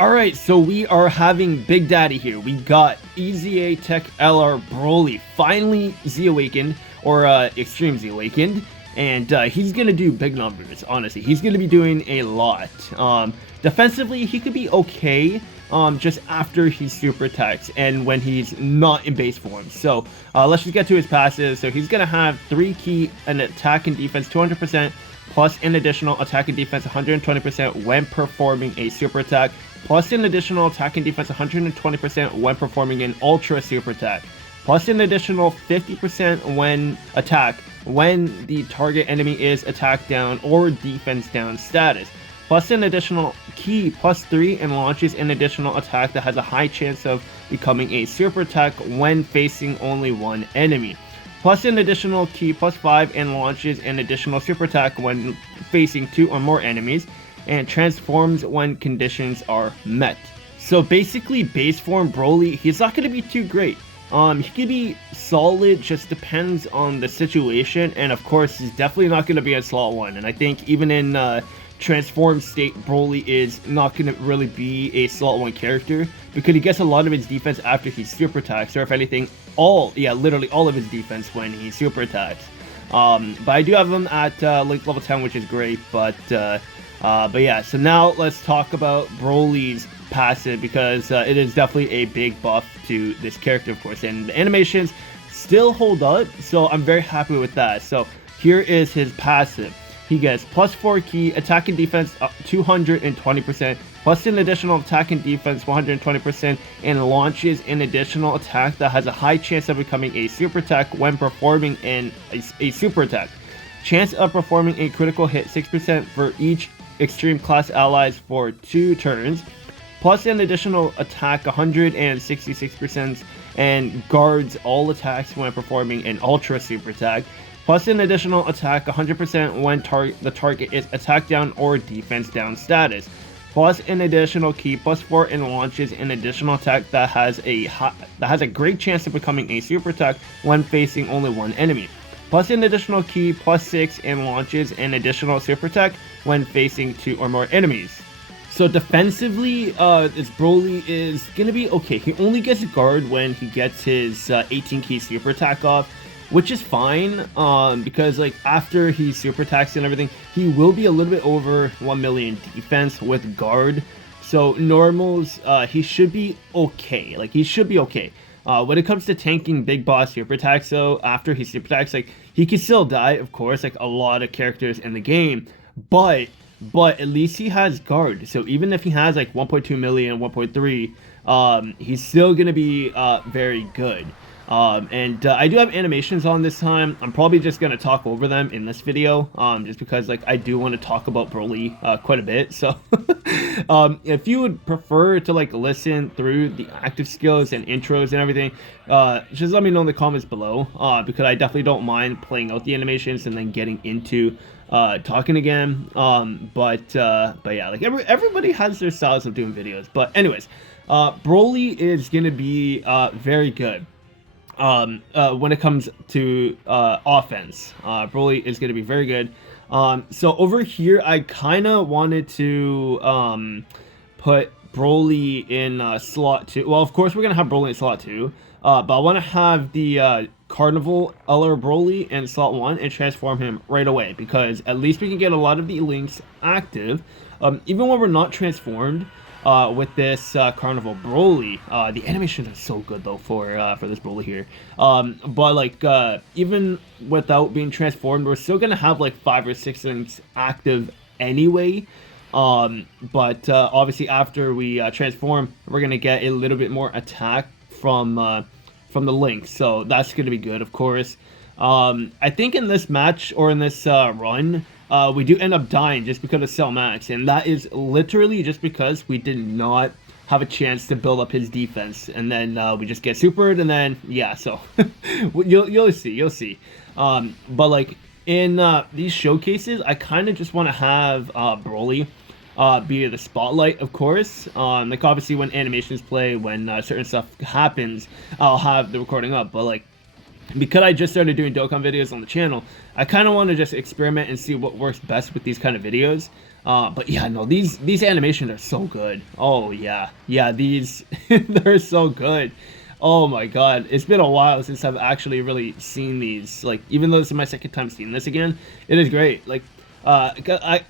Alright, so we are having Big Daddy here. We got EZA TEQ LR Broly, finally Z Awakened, or Extreme Z Awakened, and he's gonna do big numbers, honestly. He's gonna be doing a lot. Defensively, he could be okay, just after he's super attacks and when he's not in base form. So let's just get to his passes. So he's gonna have 3 key and attack and defense 200%, plus an additional attack and defense 120% when performing a super attack, plus an additional attack and defense 120% when performing an ultra super attack, plus an additional 50% when the target enemy is attack down or defense down status, plus an additional key +3 and launches an additional attack that has a high chance of becoming a super attack when facing only one enemy, plus an additional key +5 and launches an additional super attack when facing 2 or more enemies, and transforms when conditions are met. So basically, base form Broly, he's not going to be too great. He could be solid, just depends on the situation, and of course, he's definitely not going to be at slot 1, and I think even in transformed state, Broly is not going to really be a slot 1 character, because he gets a lot of his defense after he super attacks, or if anything, literally all of his defense when he super attacks. But I do have him at link level 10, which is great, but yeah, so now let's talk about Broly's passive, because it is definitely a big buff to this character, of course, and the animations still hold up, so I'm very happy with that. So here is his passive. He gets +4 key, attack and defense 220%, plus an additional attack and defense 120%, and launches an additional attack that has a high chance of becoming a super attack when performing a super attack. Chance of performing a critical hit 6% for each extreme class allies for 2 turns, plus an additional attack 166% and guards all attacks when performing an ultra super attack, plus an additional attack 100% when the target is attack down or defense down status, plus an additional key +4 and launches an additional attack that has a great chance of becoming a super attack when facing only one enemy, plus an additional key +6 and launches an additional super attack when facing 2 or more enemies. So defensively, this Broly is going to be okay. He only gets a guard when he gets his 18 key super attack off, which is fine, because like after he super attacks and everything, he will be a little bit over 1 million defense with guard. So normals, he should be okay. Like he should be okay. When it comes to tanking big boss super attacks, though, after he super attacks, like he can still die, of course, like a lot of characters in the game, but at least he has guard. So even if he has like 1.2 million, 1.3, he's still gonna be very good. And I do have animations on this time. I'm probably just going to talk over them in this video, just because like I do want to talk about Broly quite a bit. So if you would prefer to like listen through the active skills and intros and everything, just let me know in the comments below, because I definitely don't mind playing out the animations and then getting into talking again. But yeah, like everybody has their styles of doing videos. But anyways, Broly is going to be very good. When it comes to offense, Broly is going to be very good. So over here, I kind of wanted to put Broly in slot 2. Well, of course, we're going to have Broly in slot 2, but I want to have the Carnival LR Broly in slot 1 and transform him right away, because at least we can get a lot of the links active, even when we're not transformed. With this Carnival Broly, the animations are so good though for this Broly here. But like even without being transformed, we're still gonna have like 5 or 6 things active anyway. But obviously after we transform, we're gonna get a little bit more attack from the link, so that's gonna be good, of course. I think in this match or in this run, we do end up dying just because of Cell Max, and that is literally just because we did not have a chance to build up his defense, and then we just get supered, and then yeah, so you'll see. But like in these showcases, I kind of just want to have Broly be the spotlight, of course. Like obviously when animations play, when certain stuff happens, I'll have the recording up, but like because I just started doing Dokkan videos on the channel, I kind of want to just experiment and see what works best with these kind of videos. But yeah, no, these animations are so good. Oh yeah, yeah, these they're so good. Oh my god, it's been a while since I've actually really seen these. Like, even though this is my second time seeing this again, it is great. Like, I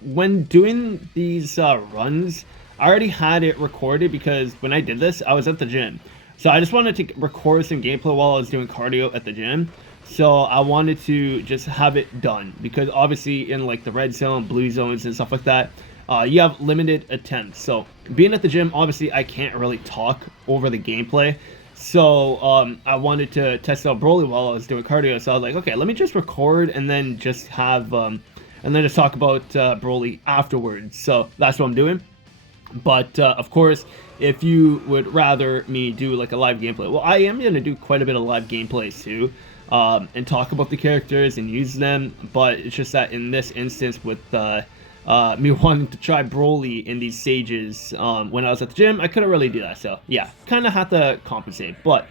when doing these runs, I already had it recorded because when I did this, I was at the gym. So I just wanted to record some gameplay while I was doing cardio at the gym. So I wanted to just have it done because obviously in like the red zone, blue zones and stuff like that, you have limited attempts. So being at the gym, obviously I can't really talk over the gameplay. So I wanted to test out Broly while I was doing cardio. So I was like, okay, let me just record and then just have and then just talk about Broly afterwards. So that's what I'm doing. But of course, if you would rather me do like a live gameplay, well, I am going to do quite a bit of live gameplays too, and talk about the characters and use them. But it's just that in this instance, with me wanting to try Broly in these stages when I was at the gym, I couldn't really do that. So yeah, kind of had to compensate. But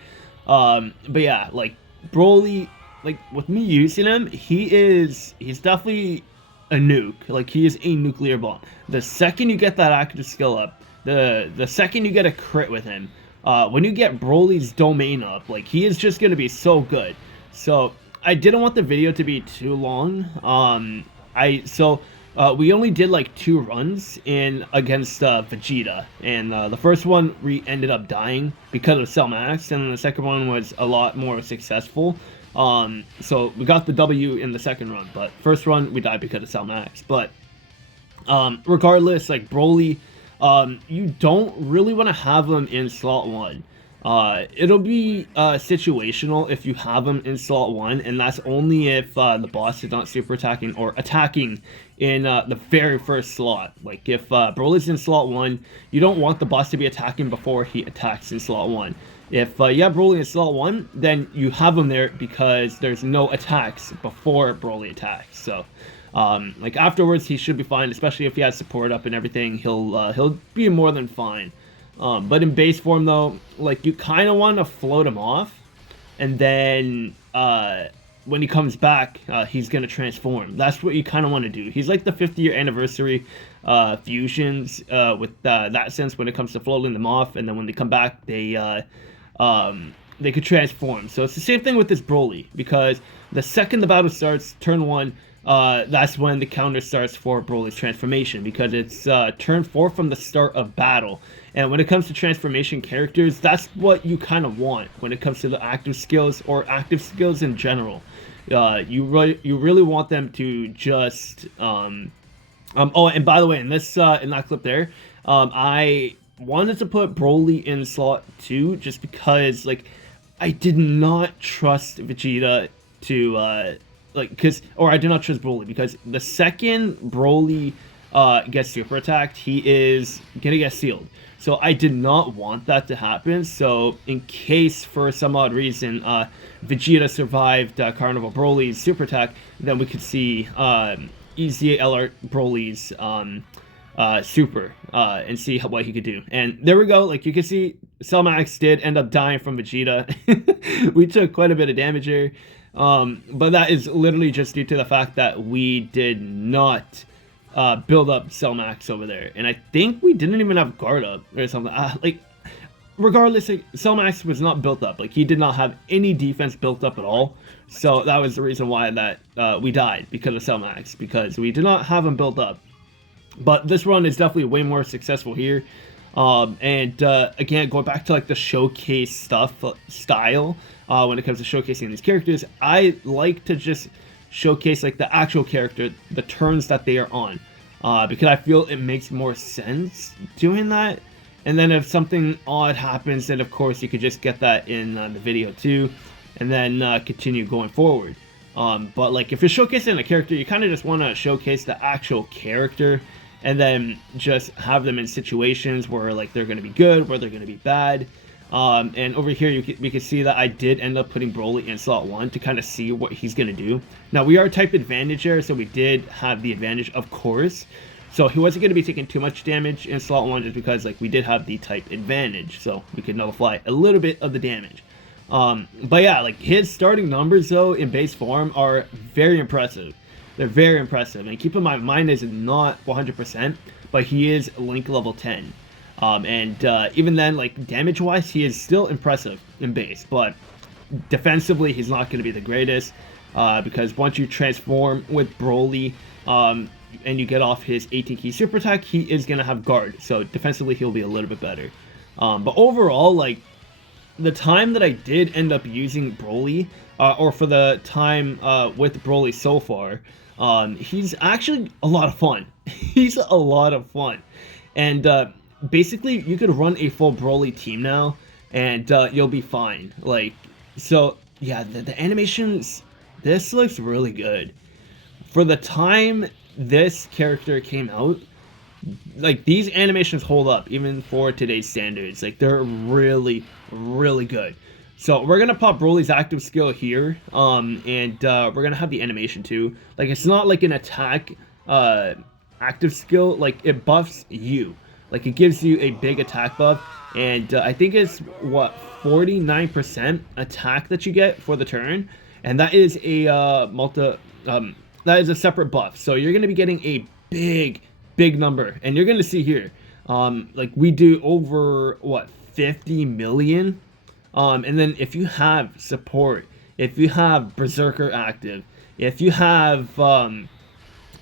yeah, like Broly, like with me using him, he's definitely a nuke. Like, he is a nuclear bomb. The second you get that active skill up, the second you get a crit with him, when you get Broly's domain up, like, he is just gonna be so good. So I didn't want the video to be too long. We only did like 2 runs in against Vegeta, and the first one we ended up dying because of Cell Max, and the second one was a lot more successful. So we got the W in the second run, but first run we died because of Cell Max. But regardless, like Broly, you don't really want to have him in slot 1. It'll be situational if you have him in slot 1, and that's only if the boss is not super attacking or attacking in the very first slot. Like, if Broly's in slot 1, you don't want the boss to be attacking before he attacks in slot 1. If you have Broly in slot 1, then you have him there because there's no attacks before Broly attacks. So, like, afterwards he should be fine, especially if he has support up and everything. He'll be more than fine. But in base form though, like, you kind of want to float him off, and then when he comes back, he's gonna transform. That's what you kind of want to do. He's like the 50-year anniversary fusions with that sense when it comes to floating them off, and then when they come back, they could transform. So it's the same thing with this Broly, because the second the battle starts, turn 1, that's when the counter starts for Broly's transformation, because it's turn 4 from the start of battle. And when it comes to transformation characters, that's what you kind of want when it comes to the active skills or active skills in general. You really want them to just oh, and by the way, in this in that clip there, I wanted to put Broly in slot 2 just because, like, I did not trust Vegeta to I did not trust Broly, because the second Broly gets super attacked, he is gonna get sealed. So I did not want that to happen. So in case for some odd reason Vegeta survived Carnival Broly's super attack, then we could see EZA LR Broly's super and see what he could do. And there we go. Like, you can see Cell Max did end up dying from Vegeta. We took quite a bit of damage here. But that is literally just due to the fact that we did not build up Cell Max over there, and I think we didn't even have guard up or something. Like, regardless, like, Cell Max was not built up. Like, he did not have any defense built up at all. So that was the reason why that we died, because of Cell Max, because we did not have him built up. But this run is definitely way more successful here. Again, going back to like the showcase style, when it comes to showcasing these characters, I like to just showcase like the actual character, the turns that they are on, because I feel it makes more sense doing that. And then if something odd happens, then of course you could just get that in the video too, and then continue going forward. But like, if you're showcasing a character, you kind of just want to showcase the actual character, and then just have them in situations where like they're going to be good, where they're going to be bad. And over here we can see that I did end up putting Broly in slot 1 to kind of see what he's going to do. Now, we are type advantage here, so we did have the advantage, of course. So he wasn't going to be taking too much damage in slot 1 just because like we did have the type advantage, so we could nullify a little bit of the damage. But yeah, like, his starting numbers though in base form are very impressive. They're very impressive. And keep in mind, mine is not 100%, but he is Link level 10. Even then, like, damage-wise, he is still impressive in base, but defensively, he's not going to be the greatest, because once you transform with Broly, and you get off his 18 key super attack, he is going to have guard, so defensively, he'll be a little bit better. But overall, like, the time that I did end up using Broly, or for the time with Broly so far, he's actually a lot of fun. He's a lot of fun. And basically, you could run a full Broly team now, and you'll be fine. Like, so, yeah, the animations, this looks really good. For the time this character came out, like, these animations hold up, even for today's standards. Like, they're really, really good. So, we're gonna pop Broly's active skill here, and we're gonna have the animation too. Like, it's not like an attack, active skill, like, it buffs you. Like, it gives you a big attack buff, and I think it's, what, 49% attack that you get for the turn, and that is a, that is a separate buff. So, you're gonna be getting a big number, and you're gonna see here, like, we do over, what, 50 million, and then if you have support, if you have Berserker active, if you have,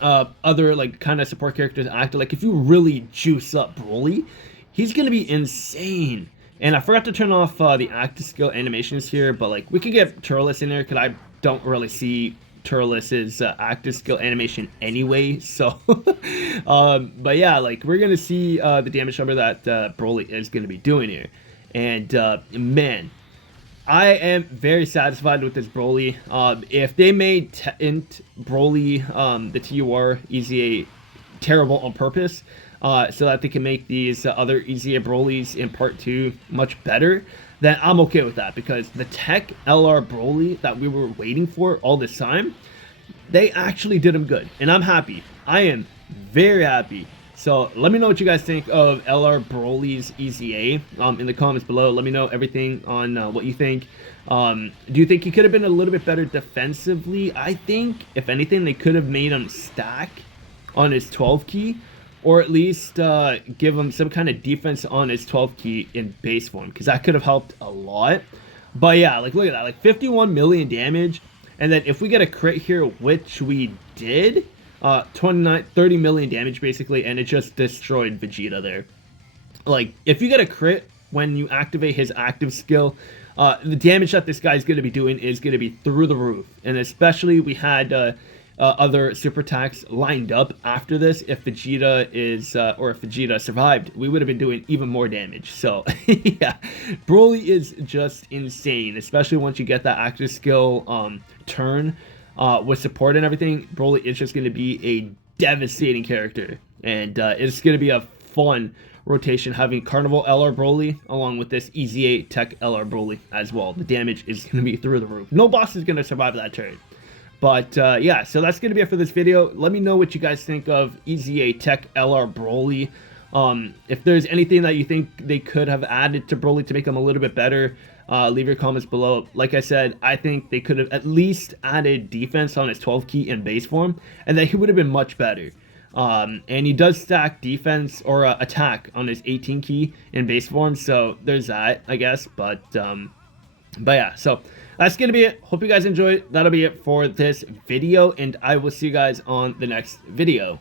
other, like, kind of support characters active, like, if you really juice up Broly, he's gonna be insane. And I forgot to turn off, the active skill animations here, but, like, we could get Turles in there, because I don't really see Turles' active skill animation anyway, so but yeah, like, we're gonna see the damage number that Broly is gonna be doing here. And man, I am very satisfied with this Broly. If they made Int Broly, the TUR EZA terrible on purpose, so that they can make these other EZA Brolys in part 2 much better, then I'm okay with that, because the TEQ LR Broly that we were waiting for all this time, they actually did him good, and I'm happy. I am very happy. So let me know what you guys think of LR Broly's EZA in the comments below. Let me know everything on what you think. Do you think he could have been a little bit better defensively? I think, if anything, they could have made him stack on his 12 key, or at least give him some kind of defense on his 12 key in base form, because that could have helped a lot. But yeah, like, look at that, like 51 million damage, and then if we get a crit here, which we did, 30 million damage basically, and it just destroyed Vegeta there. Like, if you get a crit when you activate his active skill, the damage that this guy's going to be doing is going to be through the roof. And especially, we had other super attacks lined up after this. If Vegeta is, or if Vegeta survived, we would have been doing even more damage. So, yeah, Broly is just insane, especially once you get that active skill turn. With support and everything, Broly is just going to be a devastating character. And it's going to be a fun rotation having Carnival LR Broly along with this EZA TEQ LR Broly as well. The damage is going to be through the roof. No boss is going to survive that turn. But yeah, so that's going to be it for this video. Let me know what you guys think of EZA TEQ LR Broly. If there's anything that you think they could have added to Broly to make him a little bit better, leave your comments below. Like I said, I think they could have at least added defense on his 12 key in base form, and that he would have been much better. And he does stack defense or attack on his 18 key in base form, so there's that, I guess. But yeah, so that's gonna be it. Hope you guys enjoyed. That'll be it for this video, and I will see you guys on the next video.